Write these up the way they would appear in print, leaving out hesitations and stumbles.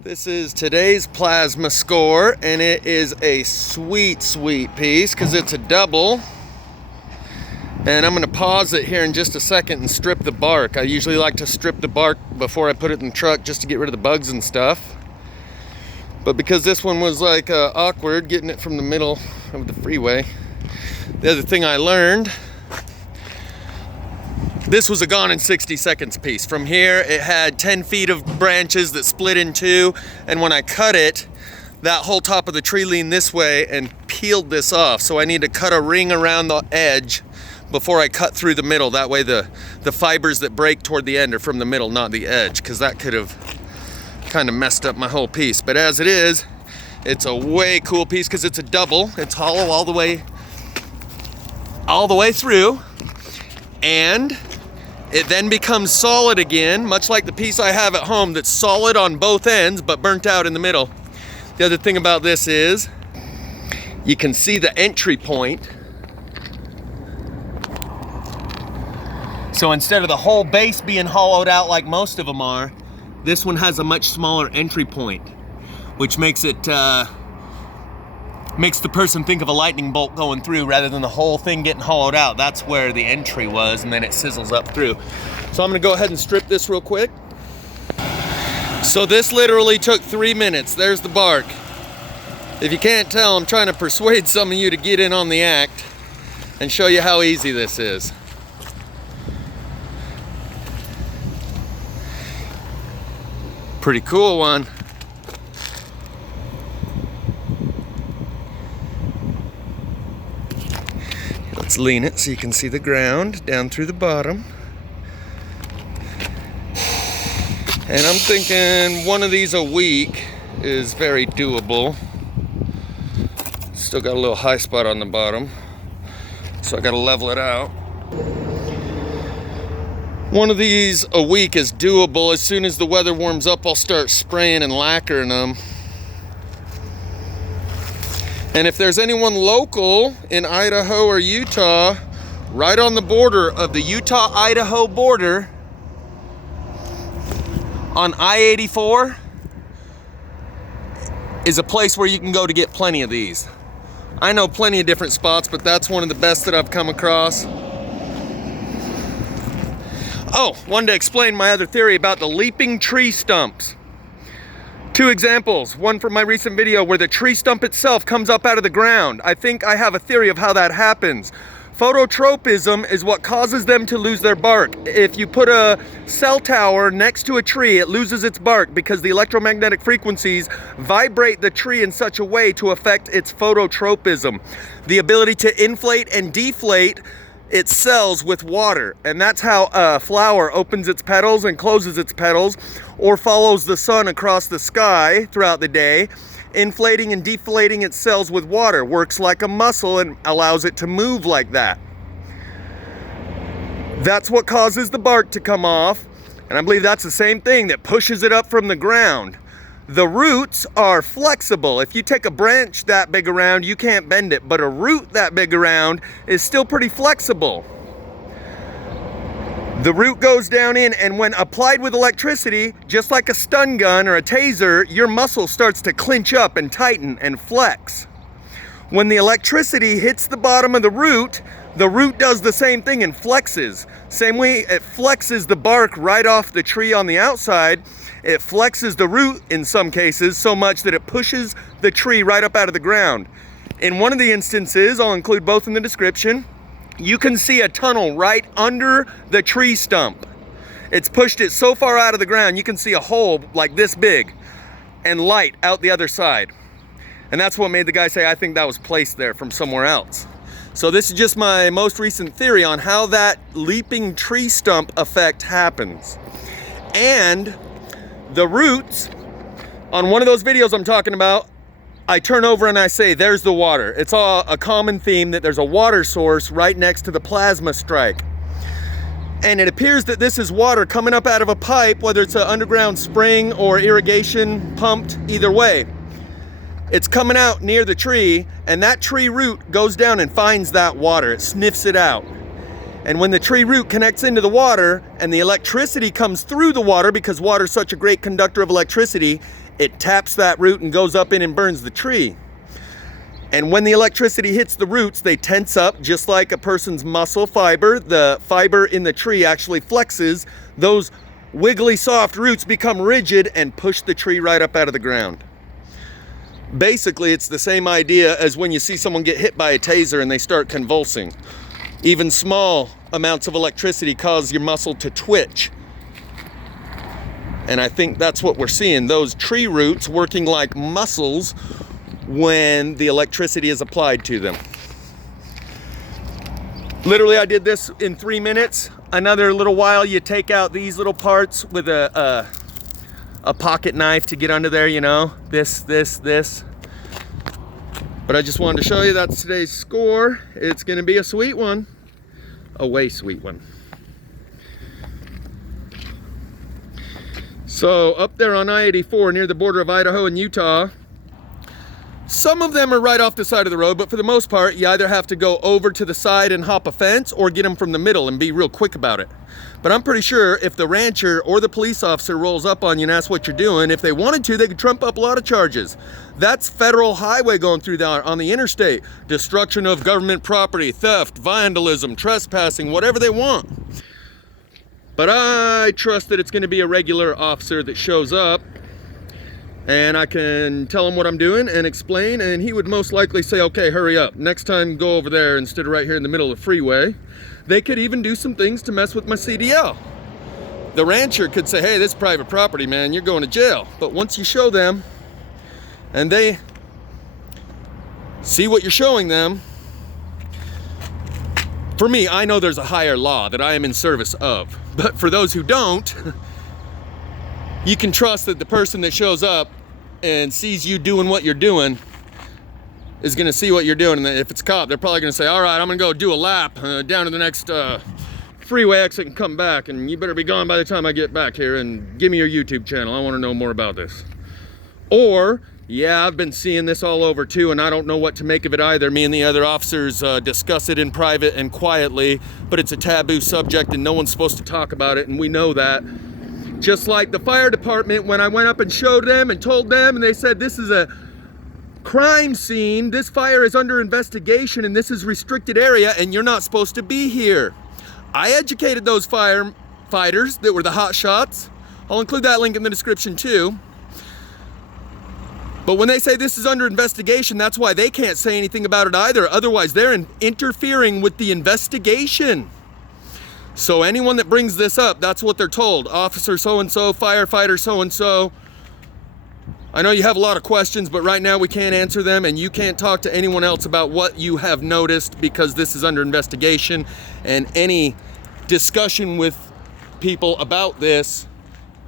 This is today's plasma score, and it is a sweet piece because it's a double. And I'm going to pause it here in just a second and strip the bark. I usually like to strip the bark before I put it in the truck just to get rid of the bugs and stuff. But because this one was like awkward getting it from the middle of the freeway, the other thing I learned, this was a gone in 60 seconds piece. From here, it had 10 feet of branches that split in two, and when I cut it, that whole top of the tree leaned this way and peeled this off. So I need to cut a ring around the edge before I cut through the middle. That way the fibers that break toward the end are from the middle, not the edge, because that could have kind of messed up my whole piece. But as it is, it's a way cool piece because it's a double. It's hollow all the way through, and it then becomes solid again, much like the piece I have at home that's solid on both ends but burnt out in the middle. The other thing about this is you can see the entry point. So instead of the whole base being hollowed out like most of them are, this one has a much smaller entry point, which makes it makes the person think of a lightning bolt going through rather than the whole thing getting hollowed out. That's where the entry was, and then it sizzles up through. So I'm gonna go ahead and strip this real quick. So this literally took 3 minutes. There's the bark. If you can't tell, I'm trying to persuade some of you to get in on the act and show you how easy this is. Pretty cool one. Let's lean it so you can see the ground down through the bottom. And I'm thinking one of these a week is very doable. Still got a little high spot on the bottom, so I gotta level it out. One of these a week is doable. As soon as the weather warms up, I'll start spraying and lacquering them. And if there's anyone local in Idaho or Utah, right on the border of the Utah-Idaho border, on I-84, is a place where you can go to get plenty of these. I know plenty of different spots, but that's one of the best that I've come across. Oh, wanted to explain my other theory about the leaping tree stumps. Two examples, one from my recent video where the tree stump itself comes up out of the ground. I think I have a theory of how that happens. Phototropism is what causes them to lose their bark. If you put a cell tower next to a tree, it loses its bark because the electromagnetic frequencies vibrate the tree in such a way to affect its phototropism, the ability to inflate and deflate its cells with water. And that's how a flower opens its petals and closes its petals, or follows the sun across the sky throughout the day. Inflating and deflating its cells with water works like a muscle and allows it to move like that. That's what causes the bark to come off, and I believe that's the same thing that pushes it up from the ground. The roots are flexible. If you take a branch that big around, you can't bend it, but a root that big around is still pretty flexible. The root goes down in, and when applied with electricity, just like a stun gun or a taser, your muscle starts to clinch up and tighten and flex. When the electricity hits the bottom of the root does the same thing and flexes. Same way it flexes the bark right off the tree on the outside, it flexes the root in some cases so much that it pushes the tree right up out of the ground. In one of the instances, I'll include both in the description, you can see a tunnel right under the tree stump. It's pushed it so far out of the ground, you can see a hole like this big and light out the other side. And that's what made the guy say, I think that was placed there from somewhere else. So this is just my most recent theory on how that leaping tree stump effect happens. And the roots, on one of those videos I'm talking about, I turn over and I say, there's the water. It's a common theme that there's a water source right next to the plasma strike. And it appears that this is water coming up out of a pipe, whether it's an underground spring or irrigation pumped, either way. It's coming out near the tree, and that tree root goes down and finds that water. It sniffs it out. And when the tree root connects into the water and the electricity comes through the water, because water is such a great conductor of electricity, it taps that root and goes up in and burns the tree. And when the electricity hits the roots, they tense up just like a person's muscle fiber. The fiber in the tree actually flexes. Those wiggly, soft roots become rigid and push the tree right up out of the ground. Basically, it's the same idea as when you see someone get hit by a taser and they start convulsing. Even small amounts of electricity cause your muscle to twitch. And I think that's what we're seeing. Those tree roots working like muscles when the electricity is applied to them. Literally, I did this in 3 minutes. Another little while, you take out these little parts with a pocket knife to get under there, you know, this. But I just wanted to show you that's today's score. It's gonna be a sweet one, a way sweet one. So up there on I-84 near the border of Idaho and Utah, some of them are right off the side of the road, but for the most part, you either have to go over to the side and hop a fence or get them from the middle and be real quick about it. But I'm pretty sure if the rancher or the police officer rolls up on you and asks what you're doing, if they wanted to, they could trump up a lot of charges. That's federal highway going through there on the interstate. Destruction of government property, theft, vandalism, trespassing, whatever they want. But I trust that it's going to be a regular officer that shows up, and I can tell him what I'm doing and explain, and he would most likely say, okay, hurry up. Next time, go over there instead of right here in the middle of the freeway. They could even do some things to mess with my CDL. The rancher could say, hey, this is private property, man, you're going to jail. But once you show them, and they see what you're showing them, for me, I know there's a higher law that I am in service of. But for those who don't, you can trust that the person that shows up and sees you doing what you're doing is gonna see what you're doing. And if it's a cop, they're probably gonna say, all right, I'm gonna go do a lap down to the next freeway exit and come back, and you better be gone by the time I get back here, and give me your YouTube channel. I wanna know more about this. Or, yeah, I've been seeing this all over too, and I don't know what to make of it either. Me and the other officers discuss it in private and quietly, but it's a taboo subject and no one's supposed to talk about it, and we know that. Just like the fire department, when I went up and showed them and told them, and they said, this is a crime scene, this fire is under investigation, and this is restricted area, and you're not supposed to be here. I educated those firefighters that were the hot shots. I'll include that link in the description too. But when they say this is under investigation, that's why they can't say anything about it either. Otherwise, they're interfering with the investigation. So anyone that brings this up, that's what they're told. Officer so-and-so, firefighter so-and-so. I know you have a lot of questions, but right now we can't answer them, and you can't talk to anyone else about what you have noticed because this is under investigation, and any discussion with people about this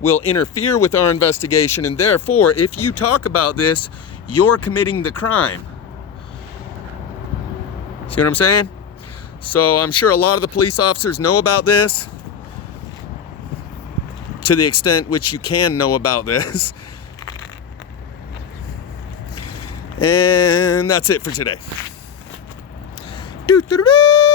will interfere with our investigation, and therefore, if you talk about this, you're committing the crime. See what I'm saying? So I'm sure a lot of the police officers know about this, to the extent which you can know about this. And that's it for today. Doo-doo-doo-doo!